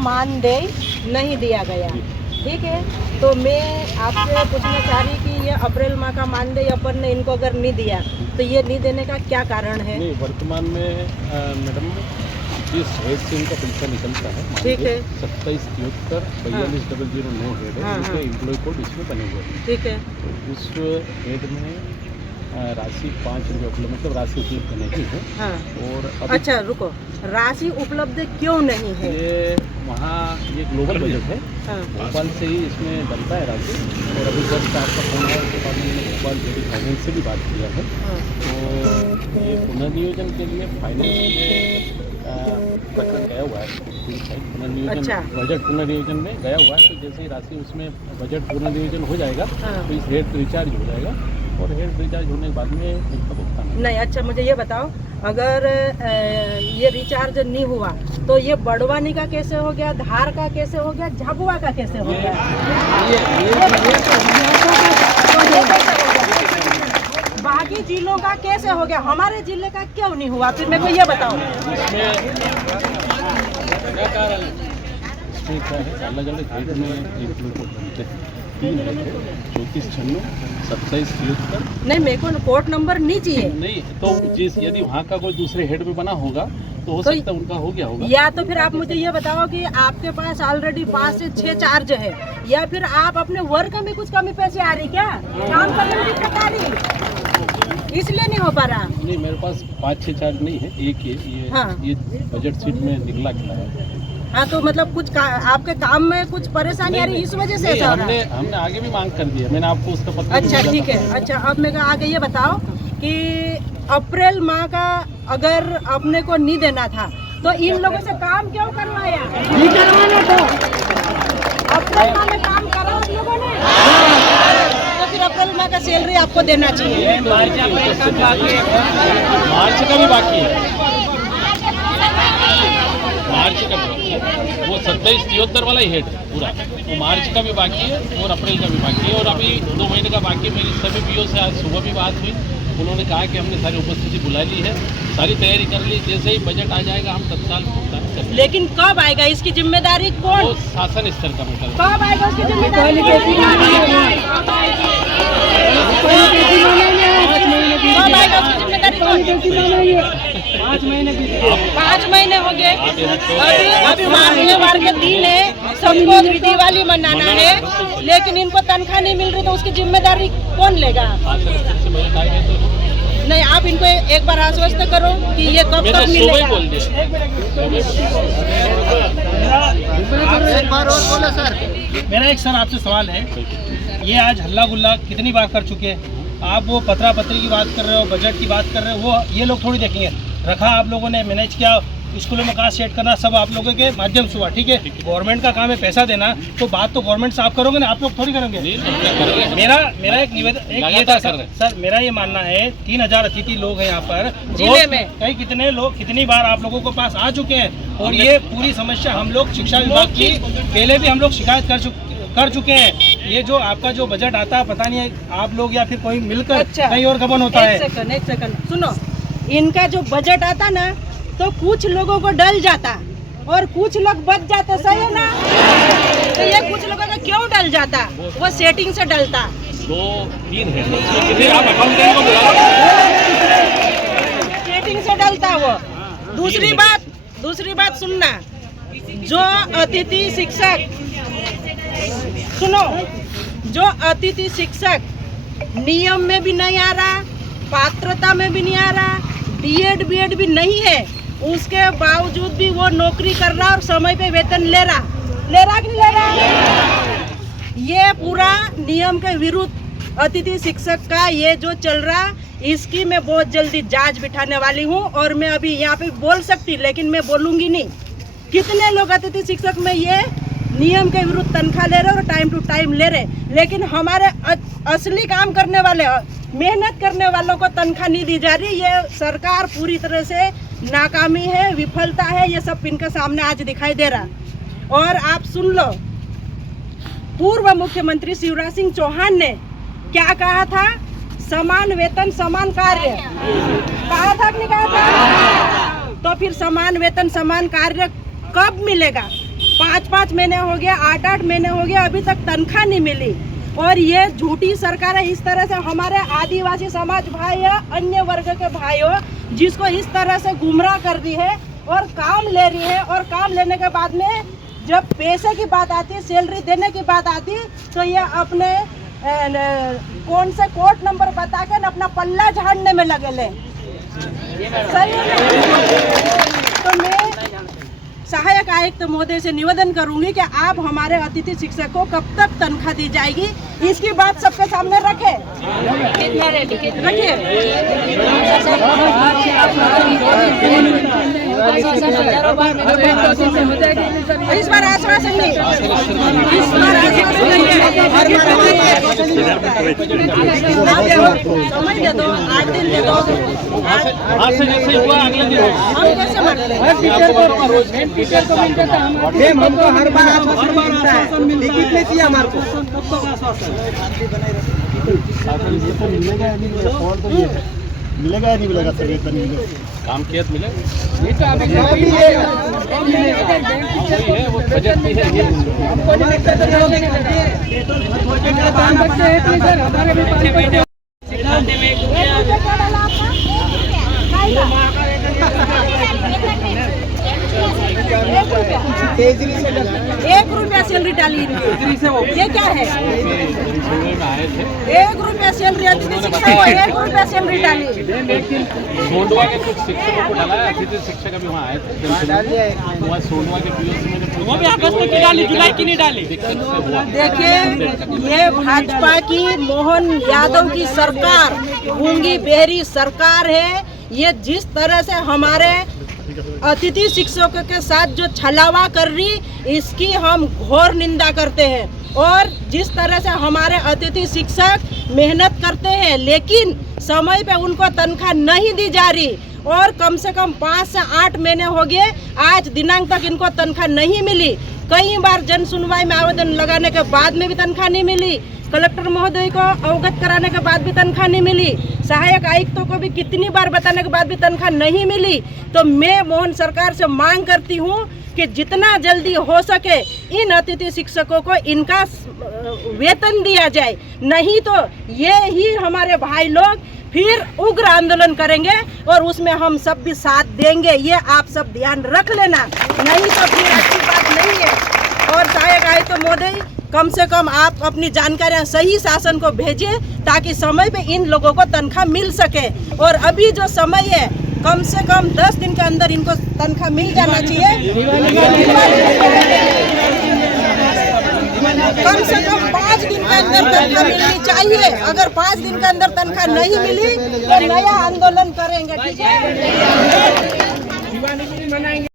मानदेय नहीं दिया गया, ठीक है। तो मैं आपसे पूछना चाह रही कि ये अप्रैल माह का मानदेय अपन ने इनको अगर नहीं दिया तो ये नहीं देने का क्या कारण है? नहीं, वर्तमान में मैडम जिस हेड से उनका पैसा निकलता है, ठीक है, 2773-42,009 हेड है, उनके एम्प्लॉय कोड इसमें बने हुए हैं, ठीक है। तो उस हेड में राशि 5 रुपये उपलब्ध, मतलब राशि उपलब्ध नहीं है। हाँ। और अभी अच्छा रुको, राशि उपलब्ध क्यों नहीं है? ये वहाँ ये ग्लोबल बजट है, हाँ। भोपाल से ही इसमें बनता है राशि। और अभी जस्ट आपका फोन आया उसके बाद मैंने भोपाल जेडी फाइनेंस से भी बात किया है, हाँ। तो ये पुनर्नियोजन के लिए फाइनेंस में प्रकरण गया हुआ है, पुनर्नियोजन। अच्छा। बजट पुनर्नियोजन में गया हुआ है, तो जैसे ही राशि उसमें बजट पुनर्नियोजन हो जाएगा, हाँ। तो इस रेट रिचार्ज हो जाएगा, और हेड रिचार्ज होने के बाद में इनका भुगतान नहीं, अच्छा मुझे ये बताओ, अगर ये रिचार्ज नहीं हुआ तो ये बड़वानी का कैसे हो गया, धार का कैसे हो गया, झाबुआ का कैसे हो गया? बाकी जिलों का कैसे हो गया, हमारे जिले का क्यों नहीं हुआ? फिर मेरे को ये बताओ। क्या कारण है? इसमें क्या है, अलग अलग हेड में एक लोग बनते हैं, 3 हेड है, 3496, 2773। नहीं, मेरे को कोर्ट नंबर नहीं चाहिए। नहीं, तो जिस यदि वहाँ का कोई दूसरे हेड में बना होगा तो हो सकता है उनका हो गया होगा। या तो फिर आप मुझे ये बताओ कि आपके पास ऑलरेडी 5 से 6 चार्ज है, या फिर आप अपने वर्क में कुछ कमी पैसे आ रही क्या, काम करने में दिक्कत आ रही, इसलिए नहीं हो पा रहा? नहीं, मेरे पास 5-6 चार्ज नहीं है, एक ये हाँ। ये बजट शीट में निकला है। हाँ, तो मतलब कुछ आपके काम में कुछ परेशानी आ रही, इस वजह से ऐसा हो रहा है? हमने आगे भी मांग कर दी है, मैंने आपको उसका पता। अच्छा ठीक है। अच्छा, अब मैं आगे ये बताओ कि अप्रैल माह का अगर अपने को नहीं देना था तो इन लोगों से काम क्यों करवाया? नहीं करवाना था। अप्रैल माह में काम करा उन लोगों ने, तो फिर अप्रैल माह का सैलरी आपको देना चाहिए। मार्च का भी बाकी है, मार्च का भी, वो 2773 वाला ही हेड पूरा, वो मार्च का भी बाकी है और अप्रैल का भी बाकी है, और अभी 2 महीने का बाकी है। मेरी सभी पीओ से आज सुबह भी बात हुई, उन्होंने कहा कि हमने सारी उपस्थिति बुला ली है, सारी तैयारी कर ली, जैसे ही बजट आ जाएगा हम तत्काल भुगतान करेंगे। लेकिन कब आएगा, इसकी जिम्मेदारी कौन? वो शासन स्तर का मतलब कब आएगा उसकी जिम्मेदारी? कब आएगा उसकी जिम्मेदारी कौन? 5 महीने हो गए। अभी वार के दिन है, सबको दिवाली मनाना है, लेकिन इनको तनख्वाह नहीं मिल रही, तो उसकी जिम्मेदारी कौन लेगा? शासन स्तर से बजट आएगा तो नहीं, आप इनको एक बार आश्वस्त करो कि ये कब तक मिलेगा। एक बार और बोलो सर। मेरा एक सर आपसे सवाल है, ये आज हल्ला गुल्ला कितनी बार कर चुके हैं आप? वो पत्रा पत्री की बात कर रहे हो, बजट की बात कर रहे हो, वो ये लोग थोड़ी देखेंगे। रखा आप लोगों ने, मैनेज किया, स्कूलों में कहाँ सेट करना, सब आप लोगों के माध्यम से हुआ, ठीक है। गवर्नमेंट का काम है पैसा देना, तो बात तो गवर्नमेंट से आप करोगे ना, आप लोग थोड़ी करेंगे। मेरा एक निवेदन ये था सर, मेरा ये मानना है 3000 अतिथि लोग हैं यहाँ पर जिले में, कई कितने लोग कितनी बार आप लोगों के पास आ चुके हैं, और ये पूरी समस्या हम लोग शिक्षा विभाग की पहले भी हम लोग शिकायत कर चुके हैं। ये जो आपका जो बजट आता है, पता नहीं है आप लोग या फिर कोई मिलकर कहीं और गबन होता है। एक सेकंड सुनो, इनका जो बजट आता ना तो कुछ लोगों को डल जाता और कुछ लोग बच जाते, सही है ना? तो ये कुछ लोगों का क्यों डल जाता? वो सेटिंग से डलता। 2-3 है, आप अकाउंटेंट को बुलाओ, सेटिंग से डलता वो। दूसरी बात सुनना, जो अतिथि शिक्षक, सुनो, जो अतिथि शिक्षक नियम में भी नहीं आ रहा, पात्रता में भी नहीं आ रहा, बीएड भी नहीं है, उसके बावजूद भी वो नौकरी कर रहा और समय पे वेतन ले रहा कि नहीं ले रहा? ये पूरा नियम के विरुद्ध अतिथि शिक्षक का ये जो चल रहा, इसकी मैं बहुत जल्दी जांच बिठाने वाली हूँ। और मैं अभी यहाँ पे बोल सकती, लेकिन मैं बोलूँगी नहीं। कितने लोग अतिथि शिक्षक में ये नियम के विरुद्ध तनख्वाह ले रहे और टाइम टू टाइम ले रहे, लेकिन हमारे असली काम करने वाले, मेहनत करने वालों को तनख्वाह नहीं दी जा रही। ये सरकार पूरी तरह से नाकामी है, विफलता है, ये सब इनके सामने आज दिखाई दे रहा। और आप सुन लो, पूर्व मुख्यमंत्री शिवराज सिंह चौहान ने क्या कहा था? समान वेतन समान कार्य, कहा था कि नहीं कहा था? तो फिर समान वेतन समान कार्य कब मिलेगा? 5-5 महीने हो गया, 8-8 महीने हो गया, अभी तक तनख्वाह नहीं मिली। और ये झूठी सरकार है। इस तरह से हमारे आदिवासी समाज भाई या अन्य वर्ग के भाइयों जिसको इस तरह से गुमराह कर दी है और काम ले रही है, और काम लेने के बाद में जब पैसे की बात आती है, सैलरी देने की बात आती है, तो ये अपने कौन से कोड नंबर बता के अपना पल्ला झाड़ने में लगे ले। सही है। तो मैं सहायक आयुक्त महोदय से निवेदन करूंगी कि आप हमारे अतिथि शिक्षक को कब तक तनख्वाह दी जाएगी, इसकी बात सबके सामने रखें। रखिए। इस बार आश्वासन नहीं, इस बार आश्वासन नहीं है। समय दे दो, 8 दिन दे दो। आज से जैसे हुआ अगले दिन हम कैसे मैम हमको हर बार आश्वासन मिलता है, लिखित नहीं चाहिए हमारे को। मिलेगा या नहीं मिलेगा सर? वेतन मिलेगा, काम किया तो मिलेगा। ये तो अभी है, वो बजट भी है। ₹1 सैलरी डाली इनकी। ये क्या है? ₹1 सैलरी अतिथि शिक्षक को ₹1 सैलरी डाली। सोंडवा के कुछ शिक्षकों को डाला है, अतिथि शिक्षक अभी वहाँ आए थे। वहाँ सोंडवा के पीओसी में वो भी अगस्त की डाली, जुलाई की नहीं डाली। देखिए, ये भाजपा की मोहन यादव की सरकार गूंगी बहरी सरकार है। ये जिस तरह से हमारे अतिथि शिक्षकों के साथ जो छलावा कर रही, इसकी हम घोर निंदा करते हैं। और जिस तरह से हमारे अतिथि शिक्षक मेहनत करते हैं लेकिन समय पे उनको तनख्वाह नहीं दी जा रही, और कम से कम 5 से 8 महीने हो गए, आज दिनांक तक इनको तनख्वाह नहीं मिली। कई बार जन सुनवाई में आवेदन लगाने के बाद में भी तनख्वाह नहीं मिली। कलेक्टर महोदय को अवगत कराने के बाद भी तनख्वाह नहीं मिली। सहायक आयुक्तों को भी कितनी बार बताने के बाद भी तनख्वाह नहीं मिली। तो मैं मोहन सरकार से मांग करती हूँ कि जितना जल्दी हो सके इन अतिथि शिक्षकों को इनका वेतन दिया जाए, नहीं तो ये ही हमारे भाई लोग फिर उग्र आंदोलन करेंगे और उसमें हम सब भी साथ देंगे। ये आप सब ध्यान रख लेना, नहीं तो फिर अच्छी बात नहीं है। और सहायक आयुक्त महोदय, कम से कम आप अपनी जानकारियां सही शासन को भेजिए ताकि समय पे इन लोगों को तनख्वाह मिल सके। और अभी जो समय है, कम से कम 10 दिन के अंदर इनको तनख्वाह मिल जाना चाहिए। कम से कम 5 दिन के अंदर तनख्वाह मिलनी चाहिए। अगर 5 दिन के अंदर तनख्वाह नहीं मिली तो नया आंदोलन करेंगे। ठीक है।